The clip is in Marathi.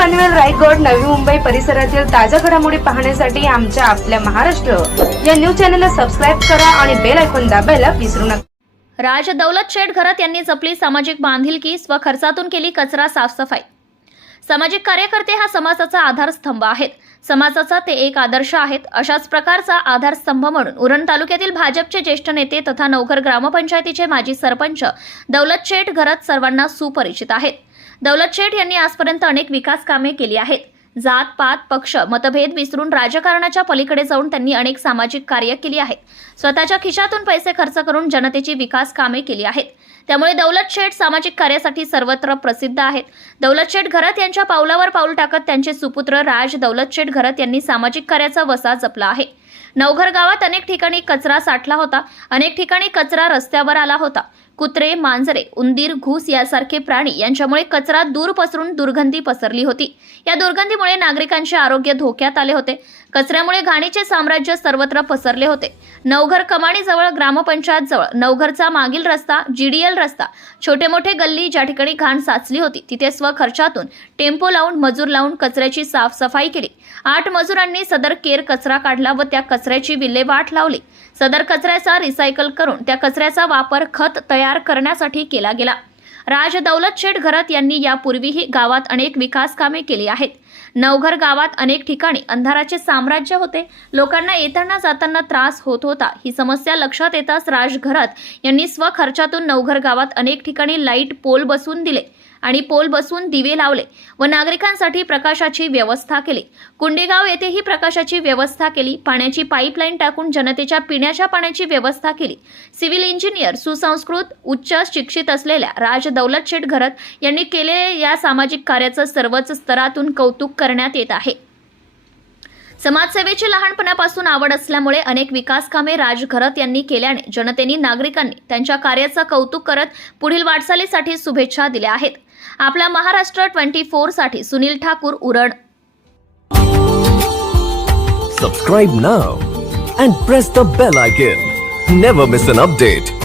रायगड नवी मुंबई परिसरातील ताज्या घडामोडी पाहण्यासाठी आमच्या आपल्या महाराष्ट्र या न्यूज चॅनलला सबस्क्राईब करा आणि बेल ऐकून दाबायला विसरू नका. राज दौलत शेठ घरात यांनी जपली सामाजिक बांधिलकी स्वखर्चातून केली कचरा साफसफाई. सामाजिक कार्यकर्ते हा समाजाचा आधारस्तंभ आहेत. समाजाचा ते एक आदर्श आहेत. अशाच प्रकारचा आधारस्तंभ म्हणून उरण तालुक्यातील भाजपचे ज्येष्ठ नेते तथा नवघर ग्रामपंचायतीचे माजी सरपंच दौलत शेठ घरात सर्वांना सुपरिचित आहेत. दौलत शेठ यांनी आजपर्यंत अनेक विकास कामे केली आहेत. जात पात पक्ष मतभेद विसरून राजकारणाच्या पलीकडे जाऊन त्यांनी अनेक सामाजिक कार्य केली आहेत. स्वतःच्या खिशातून पैसे खर्च करून जनतेची विकास कामे केली आहेत. त्यामुळे दौलत शेठ सामाजिक कार्यासाठी सर्वत्र प्रसिद्ध आहेत. दौलत शेठ घरत यांच्या पावलावर पाऊल टाकत त्यांचे सुपुत्र राज दौलत शेठ घरत यांनी सामाजिक कार्याचा वसा जपला आहे. नवघर गावात अनेक ठिकाणी कचरा साठला होता. अनेक ठिकाणी कचरा रस्त्यावर आला होता. कुत्रे मांजरे उंदीर घूस यासारखे प्राणी यांच्यामुळे कचरा दूर पसरून दुर्गंधी पसरली होती. या दुर्गंधीमुळे नागरिकांचे आरोग्य धोक्यात आले होते. कचऱ्यामुळे घाणीचे साम्राज्य सर्वत्र पसरले होते. नवघर कमाणीजवळ ग्रामपंचायत जवळ नवघरचा मागील रस्ता जीडीएल रस्ता छोटे मोठे गल्ली ज्या ठिकाणी घाण साचली होती तिथे स्वखर्चातून टेम्पो लावून मजूर लावून कचऱ्याची साफसफाई केली. आठ मजुरांनी सदर केर कचरा काढला व त्या कचऱ्याची विल्हेवाट लावली. सदर कचऱ्याचा रिसायकल करून त्या कचऱ्याचा वापर खत तयार करण्यासाठी केला गेला. राज दौलत शेठ घरत यांनी यापूर्वीही गावात अनेक विकास कामे केली आहेत. नवघर गावात अनेक ठिकाणी अंधाराचे साम्राज्य होते. लोकांना येताना जाताना त्रास होत होता. ही समस्या लक्षात येताच राज घरत यांनी स्वखर्चातून नवघर गावात अनेक ठिकाणी लाइट पोल बसवून दिले. आणि पोल बसवून दिवे लावले व नागरिकांसाठी प्रकाशाची व्यवस्था केली. कुंडेगाव येथेही प्रकाशाची व्यवस्था केली. पाण्याची पाईपलाईन टाकून जनतेच्या पिण्याच्या पाण्याची व्यवस्था केली. सिव्हिल इंजिनियर सुसंस्कृत उच्च शिक्षित असलेल्या राज दौलत शेठ घरत यांनी केलेल्या या सामाजिक कार्याचं सर्वच स्तरातून कौतुक करण्यात येत आहे. समाजसेवेची लहानपणापासून आवड असल्यामुळे अनेक विकास कामे राज घरत यांनी केल्याने जनतेने नागरिकांनी त्यांच्या कार्याचं कौतुक करत पुढील वाटचालीसाठी शुभेच्छा दिल्या आहेत. आपल्या महाराष्ट्र ट्वेंटी फोरसाठी सुनील ठाकूर उरण. सबस्क्राईब ना and press the bell icon never miss an update